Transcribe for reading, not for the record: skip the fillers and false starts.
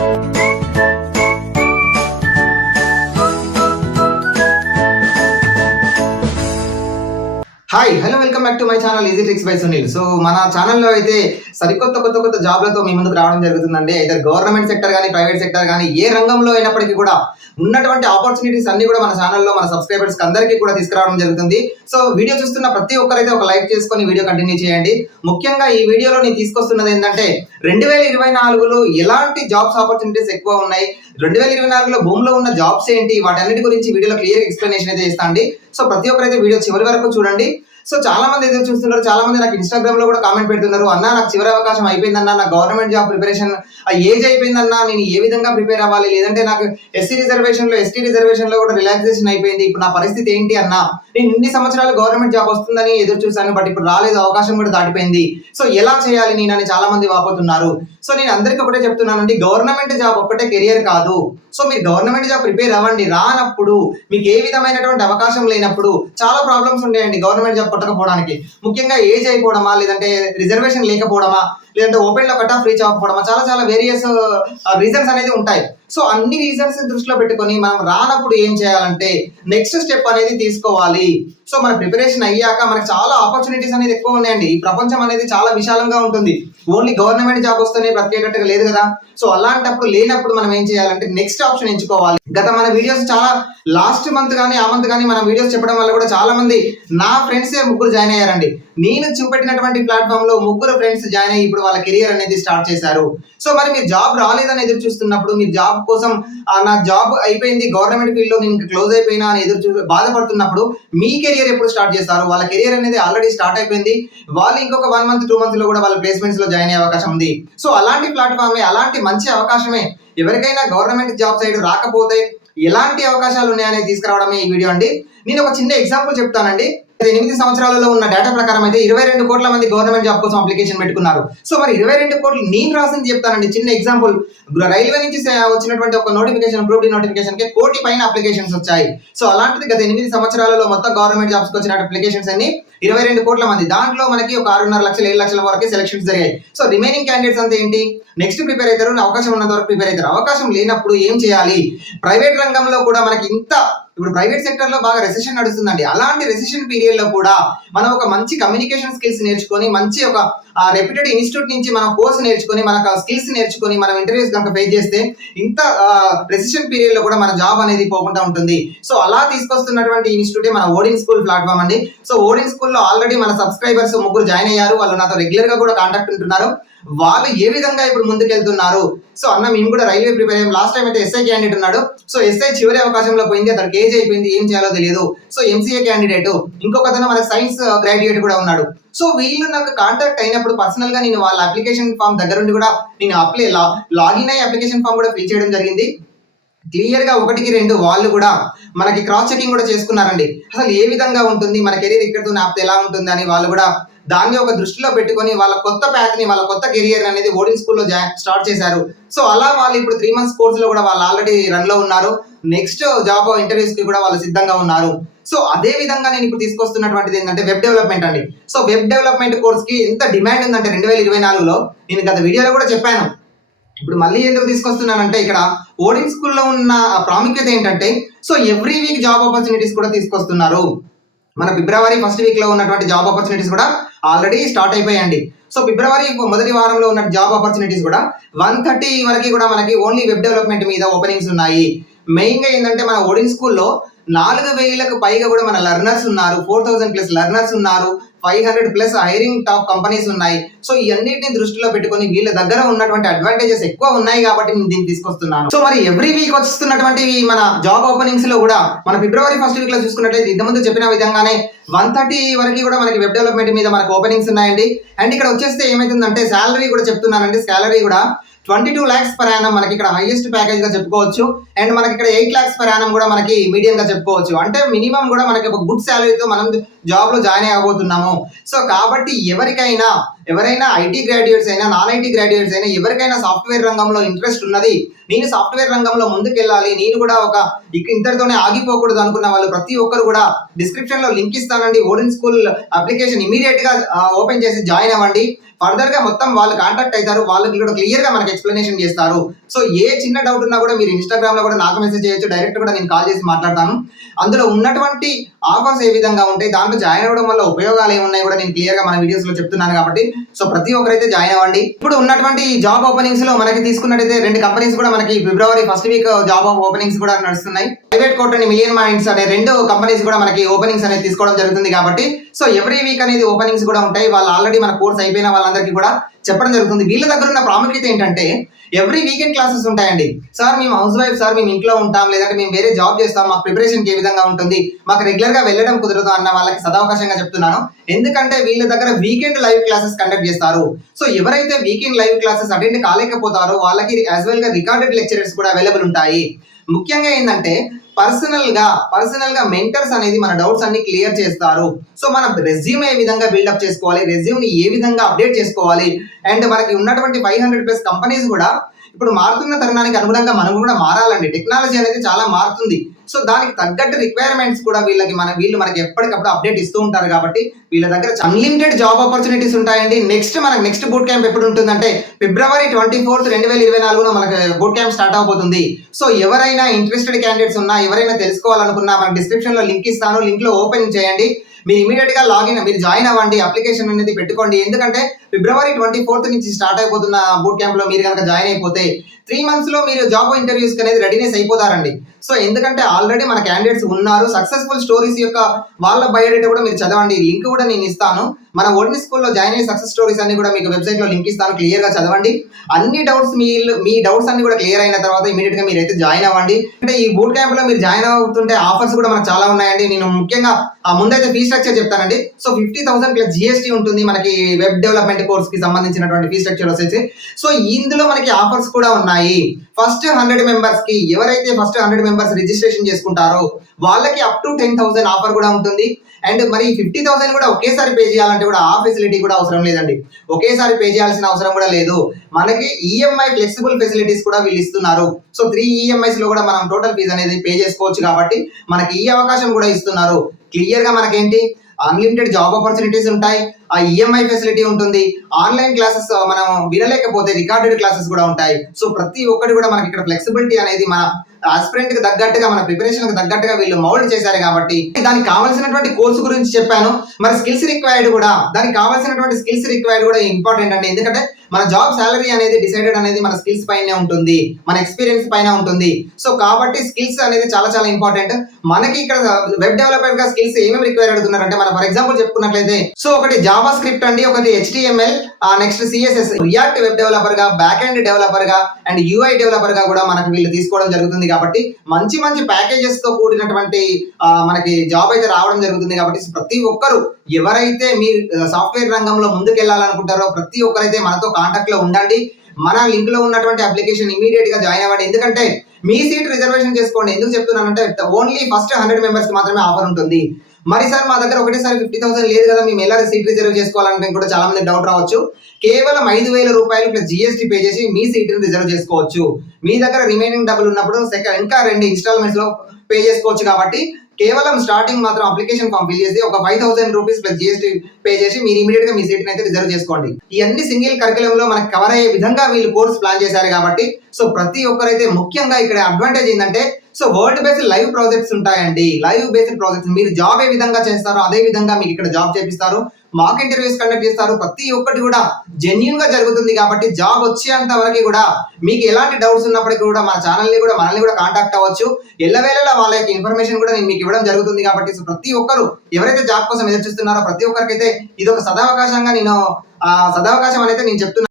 Hi hello welcome back to my channel easy tricks by Sunil. So మన ఛానల్లో అయితే కొత్త జాబ్లతో మీ ముందుకు రావడం జరుగుతుందండి. అయితే గవర్నమెంట్ సెక్టర్ కానీ ప్రైవేట్ సెక్టర్ కానీ ఏ రంగంలో అయినప్పటికీ కూడా ఉన్నటువంటి ఆపర్చునిటీస్ అన్ని కూడా మన ఛానల్లో మన సబ్స్క్రైబర్స్ అందరికీ కూడా తీసుకురావడం జరుగుతుంది. సో వీడియో చూస్తున్న ప్రతి ఒక్కరైతే ఒక లైక్ చేసుకొని వీడియో కంటిన్యూ చేయండి. ముఖ్యంగా ఈ వీడియోలో నేను తీసుకొస్తున్నది ఏంటంటే 2024లో ఎలాంటి జాబ్స్ ఆపర్చునిటీస్ ఎక్కువ ఉన్నాయి, 2024లో భూమిలో ఉన్న జాబ్స్ ఏంటి, వాటన్నిటి గురించి వీడియోలో క్లియర్ ఎక్స్ప్లెనేషన్ అయితే ఇస్తాండి. సో ప్రతి ఒక్కరైతే వీడియో చివరి వరకు చూడండి. సో చాలా మంది ఎదురు చూస్తున్నారు, చాలా మంది నాకు ఇన్స్టాగ్రామ్ లో కూడా కామెంట్ పెడుతున్నారు, అన్న నాకు చివరి అవకాశం అయిపోయిందన్న, నాకు గవర్నమెంట్ జాబ్ ప్రిపరేషన్ ఏజ్ అయిపోయిందన్న, నేను ఏ విధంగా ప్రిపేర్ అవ్వాలి, లేదంటే నాకు ఎస్టీ రిజర్వేషన్ లో కూడా రిలాక్సేషన్ అయిపోయింది, ఇప్పుడు నా పరిస్థితి ఏంటి అన్న, నేను ఇన్ని సంవత్సరాలు గవర్నమెంట్ జాబ్ వస్తుందని ఎదురు చూశాను, బట్ ఇప్పుడు రాలేదు, అవకాశం కూడా దాటిపోయింది, సో ఎలా చేయాలి నేను అని చాలా మంది వాపోతున్నారు. సో నేను అందరికీ ఒకటే చెప్తున్నానండి, గవర్నమెంట్ జాబ్ ఒక్కటే కెరియర్ కాదు. సో మీరు గవర్నమెంట్ జాబ్ ప్రిపేర్ అవ్వండి, రానప్పుడు మీకు ఏ విధమైనటువంటి అవకాశం లేనప్పుడు చాలా ప్రాబ్లమ్స్ ఉంటాయండి గవర్నమెంట్ జాబ్ కొట్టకపోవడానికి. ముఖ్యంగా ఏజ్ అయిపోవడమా, లేదంటే రిజర్వేషన్ లేకపోవడమా, లేదంటే ఓపెన్ లో కట్ ఆఫ్ రీచ్ అవ్వకపోవడమా, చాలా వేరియస్ రీజన్స్ అనేది ఉంటాయి. సో అన్ని రీజన్స్ దృష్టిలో పెట్టుకొని మనం రానప్పుడు ఏం చేయాలంటే నెక్స్ట్ స్టెప్ అనేది తీసుకోవాలి. సో మన ప్రిపరేషన్ అయ్యాక మనకు చాలా ఆపర్చునిటీస్ అనేది ఎక్కువ ఉన్నాయండి. ఈ ప్రపంచం అనేది చాలా విశాలంగా ఉంటుంది. ఓన్లీ గవర్నమెంట్ జాబ్ వస్తేనే బ్రతికేటట్టుగా లేదు కదా. సో అలాంటప్పుడు లేనప్పుడు మనం ఏం చేయాలంటే నెక్స్ట్ ఆప్షన్ ఎంచుకోవాలి. గత మన వీడియోస్ చాలా లాస్ట్ మంత్ కానీ ఆ మంత్ కానీ మనం వీడియోస్ చెప్పడం వల్ల కూడా చాలా మంది నా ఫ్రెండ్స్ ముగ్గురు జాయిన్ అయ్యారండి. నేను చూపెట్టినటువంటి ప్లాట్ఫామ్ లో ముగ్గురు ఫ్రెండ్స్ జాయిన్ అయ్యి ఇప్పుడు వాళ్ళ కెరియర్ అనేది స్టార్ట్ చేశారు. సో మరి మీరు జాబ్ రాలేదని ఎదురు చూస్తున్నప్పుడు, మీరు జాబ్ కోసం నా జాబ్ అయిపోయింది గవర్నమెంట్ ఫీల్డ్ లో నేను క్లోజ్ అయిపోయినా అని బాధపడుతున్నప్పుడు మీ కెరియర్ ఎప్పుడు స్టార్ట్ చేస్తారు? వాళ్ళ కెరియర్ అనేది ఆల్రెడీ స్టార్ట్ అయిపోయింది, వాళ్ళు ఇంకొక 1 మంత్ 2 మంత్స్ లో కూడా వాళ్ళ ప్లేస్మెంట్స్ లో జాయిన్ అయ్యే అవకాశం ఉంది. సో అలాంటి ప్లాట్ఫామే, అలాంటి మంచి అవకాశమే. ఎవరికైనా గవర్నమెంట్ జాబ్ సైడ్ రాకపోతే ఎలాంటి అవకాశాలు ఉన్నాయనేది తీసుకురావడమే ఈ వీడియో అండి. నేను ఒక చిన్న ఎగ్జాంపుల్ చెప్తానండి. 8 సంవత్సరాలలో ఉన్న డేటా ప్రకారం అయితే 22 కోట్ల మంది గవర్నమెంట్ జాబ్ కోసం అప్లికేషన్ పెట్టుకున్నారు. సో మరి 22 కోట్లు నేను రాసింది చెప్తానండి. చిన్న ఎగ్జాంపుల్, రైల్వే నుంచి వచ్చినటువంటి ఒక నోటిఫికేషన్, గ్రూప్ డి నోటిఫికేషన్ కి 1 కోటి పైన అప్లికేషన్స్ వచ్చాయి. సో అలాంటిది గత 8 సంవత్సరాలలో మొత్తం గవర్నమెంట్ జాబ్స్ కి వచ్చిన అప్లికేషన్స్ అన్ని 22 కోట్ల మంది. దాంట్లో మనకి ఒక 6.5 లక్షలు 7 లక్షల వరకు సెలక్షన్స్ జరిగాయి. సో రిమైనింగ్ క్యాండిడేట్స్ అంతా ఏంటి, నెక్స్ట్ ప్రిపేర్ అవుతారు, అవకాశం ఉన్నంత వరకు ప్రిపేర్ అవుతారు. అవకాశం లేనప్పుడు ఏం చేయాలి? ప్రైవేట్ రంగంలో కూడా మనకి ఇప్పుడు ప్రైవేట్ సెక్టర్ లో బాగా రెసెషన్ నడుస్తుందండి. అలాంటి రెసెషన్ పీరియడ్ లో కూడా మనం ఒక మంచి కమ్యూనికేషన్ స్కిల్స్ నేర్చుకొని, మంచి ఒక రెప్యూటెడ్ ఇన్స్టిట్యూట్ నుంచి మనం కోర్స్ నేర్చుకొని, మనకు స్కిల్స్ నేర్చుకొని మనం ఇంటర్వ్యూస్ కనుక ఫేస్ చేస్తే ఇంత రెసెషన్ పీరియడ్ లో కూడా మన జాబ్ అనేది పోకుండా ఉంటుంది. సో అలా తీసుకొస్తున్నటువంటి ఇన్స్టిట్యూటే మన ఓడిన్ స్కూల్ ప్లాట్ఫామ్ అండి. సో ఓడిన్ స్కూల్లో ఆల్రెడీ మన సబ్స్క్రైబర్స్ ముగ్గురు జాయిన్ అయ్యారు. వాళ్ళు నాతో రెగ్యులర్ గా కూడా కాంటాక్ట్ ఉంటున్నారు. వాళ్ళు ఏ విధంగా ఇప్పుడు ముందుకెళ్తున్నారు? సో అన్న మేము కూడా రైల్వే ప్రిపేర్ అయ్యాం. లాస్ట్ టైం అయితే ఎస్ఐ క్యాండిడేట్ ఉన్నాడు. సో ఎస్ఐ చివరి అవకాశంలో పోయింది, అతనికి ఏజ్ అయిపోయింది, ఏం చేయాలో తెలియదు. సో ఎంసీఏ క్యాండిడేట్, ఇంకొక అతను మన సైన్స్ గ్రాడ్యుయేట్ కూడా ఉన్నాడు. సో వీళ్ళు నాకు కాంటాక్ట్ అయినప్పుడు పర్సనల్ గా నేను వాళ్ళ అప్లికేషన్ ఫామ్ దగ్గర నుండి కూడా నేను లాగిన్ అయ్యి అప్లికేషన్ ఫామ్ కూడా ఫిల్ చేయడం జరిగింది. క్లియర్ గా 1కి 2 వాళ్ళు కూడా మనకి క్రాస్ చెకింగ్ కూడా చేసుకున్నారండి. అసలు ఏ విధంగా ఉంటుంది, మన కెరీర్ ఇక్కడితో ఆపితే ఎలా ఉంటుంది అని వాళ్ళు కూడా దాన్ని ఒక దృష్టిలో పెట్టుకొని వాళ్ళ కొత్త ప్యాత్ ని, వాళ్ళ కొత్త కెరియర్ అనేది ఓడిన్ స్కూల్లో స్టార్ట్ చేశారు. సో అలా వాళ్ళు ఇప్పుడు 3 మంత్స్ కోర్స్ లో కూడా వాళ్ళు ఆల్రెడీ రన్ లో ఉన్నారు. నెక్స్ట్ జాబ్ ఇంటర్వ్యూస్ కి కూడా వాళ్ళు సిద్ధంగా ఉన్నారు. సో అదే విధంగా నేను ఇప్పుడు తీసుకొస్తున్నటువంటిది ఏంటంటే వెబ్ డెవలప్మెంట్ అండి. సో వెబ్ డెవలప్మెంట్ కోర్స్ కి ఎంత డిమాండ్ ఉందంటే 2024లో నేను గత వీడియోలో కూడా చెప్పాను. ఇప్పుడు మళ్ళీ ఎందుకు తీసుకొస్తున్నానంటే ఇక్కడ ఓడిన్ స్కూల్లో ఉన్న ప్రాముఖ్యత ఏంటంటే, so every week job opportunities కూడా తీసుకొస్తున్నారు. మన ఫిబ్రవరి 1st వీక్ లో ఉన్నటువంటి జాబ్ ఆపర్చునిటీస్ కూడా ఆల్రెడీ స్టార్ట్ అయిపోయాయండి. సో ఫిబ్రవరి 1వ వారంలో ఉన్న జాబ్ ఆపర్చునిటీస్ కూడా 130 వరకు కూడా మనకి ఓన్లీ వెబ్ డెవలప్మెంట్ మీద ఓపెనింగ్స్ ఉన్నాయి. మెయిన్ గా ఏంటంటే మన ఓడిన్ స్కూల్లో 4000కు పైగా కూడా మన లర్నర్స్ ఉన్నారు, 4000+ లర్నర్స్ ఉన్నారు, 500+ హైరింగ్ టాప్ కంపెనీస్ ఉన్నాయి. సో ఇవన్నిటిని దృష్టిలో పెట్టుకొని వీళ్ళ దగ్గర ఉన్నటువంటి అడ్వాంటేజెస్ ఎక్కువ ఉన్నాయి కాబట్టి నేను దీన్ని తీసుకొస్తున్నాను. సో మరి ఎవ్రీ వీక్ వస్తున్నటువంటి మన జాబ్ ఓపెనింగ్స్ లో కూడా మన ఫిబ్రవరి 1st వీక్ లో చూసుకున్నట్లయితే ఇంతకుముందు చెప్పిన విధంగానే 130 వరకు కూడా మనకి వెబ్ డెవలప్మెంట్ మీద మనకు ఓపెనింగ్స్ ఉన్నాయండి. అండ్ ఇక్కడ వచ్చేస్తే ఏమైతుందంటే శాలరీ కూడా చెప్తున్నానండి. శాలరీ కూడా 22 lakhs per annum మనకి ఇక్కడ హైయెస్ట్ ప్యాకేజ్ గా చెప్పుకోవచ్చు. అండ్ మనకి ఇక్కడ 8 lakhs per annum కూడా మనకి మీడియం గా చెప్పుకోవచ్చు. అంటే మినిమం కూడా మనకి ఒక గుడ్ శాలరీతో మనం జాబ్ లో జాయిన్ అవ్వబోతున్నాము. సో కాబట్టి ఎవరైనా ఐటీ గ్రాడ్యుయేట్స్ అయినా, నాన్ ఐటీ గ్రాడ్యుయేట్స్ అయినా, ఎవరికైనా సాఫ్ట్వేర్ రంగంలో ఇంట్రెస్ట్ ఉన్నది, నేను సాఫ్ట్వేర్ రంగంలో ముందుకెళ్ళాలి, నేను కూడా ఇంతటితోనే ఆగిపోకూడదు అనుకున్న వాళ్ళు ప్రతి ఒక్కరు కూడా డిస్క్రిప్షన్ లో లింక్ ఇస్తానండి. ఓడిన్ స్కూల్ అప్లికేషన్ ఇమీడియట్ గా ఓపెన్ చేసి జాయిన్ అవ్వండి. ఫర్దర్ గా మొత్తం వాళ్ళు కాంటాక్ట్ అవుతారు, వాళ్ళకి కూడా క్లియర్ గా మనకి ఎక్స్ప్లెనేషన్ చేస్తారు. సో ఏ చిన్న డౌట్ ఉన్నా కూడా మీరు ఇన్స్టాగ్రామ్ లో కూడా నాకు మెసేజ్ చేయొచ్చు, డైరెక్ట్ కూడా నేను కాల్ చేసి మాట్లాడతాను. అందులో ఉన్నటువంటి ఆఫర్స్ ఏ విధంగా ఉంటాయి, దాంట్లో జాయిన్ అవ్వడం వల్ల ఉపయోగాలు ఏమున్నాయి కూడా నేను క్లియర్ గా మన వీడియోస్ లో చెప్తున్నాను కాబట్టి సో ప్రతి ఒక్కరైతే జాయిన్ అవ్వండి. ఇప్పుడు ఉన్నటువంటి జాబ్ ఓపెనింగ్స్ లో మనకి తీసుకున్నట్టయితే 2 కంపెనీస్ కూడా మనకి ఫిబ్రవరి ఫస్ట్ వీక్ జాబ్ ఓపెనింగ్స్ కూడా నడుస్తున్నాయి. Private court and million minds అనే 2 కంపెనీస్ కూడా మనకి ఓపెనింగ్స్ అనేది తీసుకోవడం జరుగుతుంది కాబట్టి సో ఎవ్రీ వీక్ అనేది ఓపెనింగ్స్ కూడా ఉంటాయి. వాళ్ళు ఆల్రెడీ మన కోర్స్ అయిపోయిన వాళ్ళందరికీ కూడా చెప్పడం జరుగుతుంది. వీళ్ళ దగ్గర ఉన్న ప్రాముఖ్యత ఏంటంటే ఎవ్రీ వీకెండ్ క్లాసెస్ ఉంటాయండి. సార్ మేము హౌస్ వైఫ్, సార్ మేము ఇంట్లో ఉంటాం, లేదంటే మేము వేరే జాబ్ చేస్తాం, మాకు ప్రిపరేషన్ ఏ విధంగా ఉంటుంది, మాకు రెగ్యులర్ గా వెళ్ళడం కుదరదు అన్న వాళ్ళకి సదవకాశంగా చెప్తున్నాను. ఎందుకంటే వీళ్ళ దగ్గర వీకెండ్ లైవ్ క్లాసెస్ కండక్ట్ చేస్తారు. సో ఎవరైతే వీకెండ్ లైవ్ క్లాసెస్ అటెండ్ కాలేకపోతారో వాళ్ళకి యాజ్ వెల్ గా రికార్డెడ్ లెక్చరర్స్ కూడా అవైలబుల్ ఉంటాయి. ముఖ్యంగా ఏంటంటే పర్సనల్ గా మెంటర్స్ అనేది మన డౌట్స్ అన్ని క్లియర్ చేస్తారు. సో మన రెజ్యూమ్ ఏ విధంగా బిల్డప్ చేసుకోవాలి, రెజ్యూమ్ ని ఏ విధంగా అప్డేట్ చేసుకోవాలి, అండ్ మనకి ఉన్నటువంటి 500+ కంపెనీస్ కూడా ఇప్పుడు మారుతున్న తరుణానికి అనుగుణంగా మనం కూడా మారాలండి. టెక్నాలజీ అనేది చాలా మారుతుంది. సో దానికి తగ్గట్టు రిక్వైర్మెంట్స్ కూడా వీళ్ళు మనకి ఎప్పటికప్పుడు అప్డేట్ ఇస్తూ ఉంటారు కాబట్టి వీళ్ళ దగ్గర అన్లిమిటెడ్ జాబ్ ఆపర్చునిటీస్ ఉంటాయండి. నెక్స్ట్ బూట్ క్యాంప్ ఎప్పుడు ఉంటుందంటే ఫిబ్రవరి 24, 2024 మనకి బూట్ క్యాంప్ స్టార్ట్ అవబోతుంది. సో ఎవరైనా ఇంట్రెస్టెడ్ క్యాండిడేట్స్ ఉన్నా, ఎవరైనా తెలుసుకోవాలనుకున్నా మన డిస్క్రిప్షన్ లో లింక్ ఇస్తాను, లింక్ లో ఓపెన్ చేయండి. మీరు ఇమీడియట్ గా మీరు జాయిన్ అవ్వండి, అప్లికేషన్ అనేది పెట్టుకోండి. ఎందుకంటే ఫిబ్రవరి 24 నుంచి స్టార్ట్ అయిపోతున్న బూట్ క్యాంప్ లో మీరు కనుక జాయిన్ అయిపోతే 3 months లో మీరు జాబ్ ఇంటర్వ్యూస్ అనేది రెడీనెస్ అయిపోతారండి. సో ఎందుకంటే ఆల్రెడీ మన క్యాండిడేట్స్ ఉన్నారు, సక్సెస్ఫుల్ స్టోరీస్ యొక్క వాళ్ళ బయోడేటా కూడా మీరు చదవండి. లింక్ కూడా నేను ఇస్తాను. మన ఓడిని స్కూల్లో జాయిన్ అయ్యే సక్సెస్ స్టోరీస్ అన్ని కూడా మీకు వెబ్సైట్ లో లింక్ ఇస్తాను, క్లియర్ గా చదవండి. అన్ని డౌట్స్ మీ డౌట్స్ అన్ని కూడా క్లియర్ అయిన తర్వాత ఇమీడియట్ గా మీరైతే జాయిన్ అవ్వండి. అంటే ఈ బూట్ క్యాంప్ లో మీరు జాయిన్ అవుతుంటే ఆఫర్స్ కూడా మనకు చాలా ఉన్నాయండి. నేను ముఖ్యంగా ముందైతే ఫీ స్ట్రక్చర్ చెప్తానండి. సో 50,000 ప్లస్ జిఎస్టీ ఉంటుంది మనకి వెబ్ డెవలప్మెంట్ కోర్స్ కి సంబంధించినటువంటి ఫీ స్ట్రక్చర్ వచ్చేసి. సో ఇందులో మనకి ఆఫర్స్ కూడా ఉన్నాయి. ఫస్ట్ 100 మెంబర్స్ కి ఎవరైతే ఫస్ట్ 100 మెంబర్స్ రిజిస్ట్రేషన్ చేసుకుంటారో వాళ్ళకి అప్ టు 10,000 ఆఫర్ కూడా ఉంటుంది. అండ్ మరి 50,000 కూడా ఒకేసారి పే చేయాలంటే కూడా ఆ ఫెసిలిటీ కూడా అవసరం లేదండి. ఒకేసారి పే చేయాల్సిన అవసరం కూడా లేదు. మనకి ఈఎంఐ ఫ్లెక్సిబుల్ ఫెసిలిటీస్ కూడా వీళ్ళు ఇస్తున్నారు. సో 3 EMIs లో కూడా మనం టోటల్ ఫీజు అనేది పే చేసుకోవచ్చు కాబట్టి మనకి ఈ అవకాశం కూడా ఇస్తున్నారు. క్లియర్ గా మనకేంటి అన్లిమిటెడ్ జాబ్ ఆపర్చునిటీస్ ఉంటాయి, ఆ ఈఎంఐ ఫెసిలిటీ ఉంటుంది, ఆన్లైన్ క్లాసెస్ మనం వినలేకపోతే రికార్డెడ్ క్లాసెస్ కూడా ఉంటాయి. సో ప్రతి ఒక్కటి కూడా మనకి ఇక్కడ ఫ్లెక్సిబిలిటీ అనేది మన ఆస్పిరెంట్ కి తగ్గట్టుగా, మన ప్రిపరేషన్ కి తగ్గట్టుగా వీళ్ళు మౌల్డ్ చేశారు కాబట్టి దానికి కావాల్సినటువంటి కోర్సు గురించి చెప్పాను. మరి స్కిల్స్ రిక్వైర్డ్ కూడా, దానికి కావాల్సినటువంటి స్కిల్స్ రిక్వైర్డ్ కూడా ఇంపార్టెంట్ అండి. ఎందుకంటే మన జాబ్ సాలరీ అనేది డిసైడెడ్ అనేది మన స్కిల్స్ పైనే ఉంటుంది, మన ఎక్స్పీరియన్స్ పైన ఉంటుంది. సో కాబట్టి స్కిల్స్ అనేది చాలా చాలా ఇంపార్టెంట్. మనకి ఇక్కడ వెబ్ డెవలపర్ గా స్కిల్స్ ఏమేమి రిక్వైర్ అడుగుతున్నారంటే మనం ఫర్ ఎగ్జాంపుల్ చెప్పుకున్నట్లయితే సో ఒకటి జావా స్క్రిప్ట్ అండి, ఒకటి HTML, next CSS, react web developer గా, బ్యాక్ ఎండ్ డెవలపర్ గా అండ్ UI డెవలపర్ గా కూడా మనకి వీళ్ళు తీసుకోవడం జరుగుతుంది. కాబట్టి మంచి ప్యాకేజెస్ తో కూడినటువంటి మనకి జాబ్ అయితే రావడం జరుగుతుంది. కాబట్టి ప్రతి ఒక్కరు ఎవరైతే మీ సాఫ్ట్వేర్ రంగంలో ముందుకెళ్లాలనుకుంటారో ప్రతి ఒక్కరైతే మనతో కాంటాక్ట్ లో ఉండండి. మన లింక్ లో ఉన్నటువంటి అప్లికేషన్ ఇమీడియట్ గా జాయిన్ అవ్వండి. ఎందుకంటే మీ సీట్ రిజర్వేషన్ చేసుకోండి. ఎందుకు చెప్తున్నానంటే ఓన్లీ ఫస్ట్ 100 మెంబర్స్ కి మాత్రమే ఆఫర్ ఉంటుంది. మరి సార్ మా దగ్గర ఒకటేసారి 50,000 లేదు కదా, మేము ఎలా సీట్ రిజర్వ్ చేసుకోవాలంటే కూడా చాలా మంది డౌట్ రావచ్చు. కేవలం 5,000 రూపాయలు ప్లస్ GST పే చేసి మీ సీట్ రిజర్వ్ చేసుకోవచ్చు. మీ దగ్గర రిమైనింగ్ డబ్బులు ఉన్నప్పుడు ఇంకా 2 ఇన్స్టాల్మెంట్స్ లో పే చేసుకోవచ్చు. కాబట్టి కేవలం స్టార్టింగ్ మాత్రం అప్లికేషన్ ఫామ్ ఫిల్ చేసి ఒక 5,000 రూపీస్ ప్లస్ GST పే చేసి మీరు ఇమీడియట్ గా మీ సీట్ అయితే రిజర్వ్ చేసుకోండి. ఇవన్నీ సింగిల్ కరికులం లో మనకు కవర్ అయ్యే విధంగా వీళ్ళు కోర్స్ ప్లాన్ చేశారు కాబట్టి సో ప్రతి ఒక్కరైతే ముఖ్యంగా ఇక్కడ అడ్వాంటేజ్ ఏంటంటే so world based live projects ఉంటాయండి. లైవ్ బేస్డ్ ప్రాజెక్ట్స్ మీరు జాబ్ ఏ విధంగా చేస్తారో అదే విధంగా మీకు ఇక్కడ జాబ్ చేపిస్తారు, మాక్ ఇంటర్వ్యూస్ కండక్ట్ చేస్తారు. ప్రతి ఒక్కటి కూడా జెన్యూన్ గా జరుగుతుంది. కాబట్టి జాబ్ వచ్చేంత వరకు కూడా మీకు ఎలాంటి డౌట్స్ ఉన్నప్పటికీ కూడా మన ఛానల్ ని కూడా మనల్ని కూడా కాంటాక్ట్ అవ్వచ్చు. ఎల్లవేళలా వాళ్ళ యొక్క ఇన్ఫర్మేషన్ కూడా నేను మీకు ఇవ్వడం జరుగుతుంది. కాబట్టి సో ప్రతి ఒక్కరు ఎవరైతే జాబ్ కోసం ఎదురు చూస్తున్నారో ప్రతి ఒక్కరికైతే ఇది ఒక సదవకాశం అనేది నేను చెప్తున్నాను.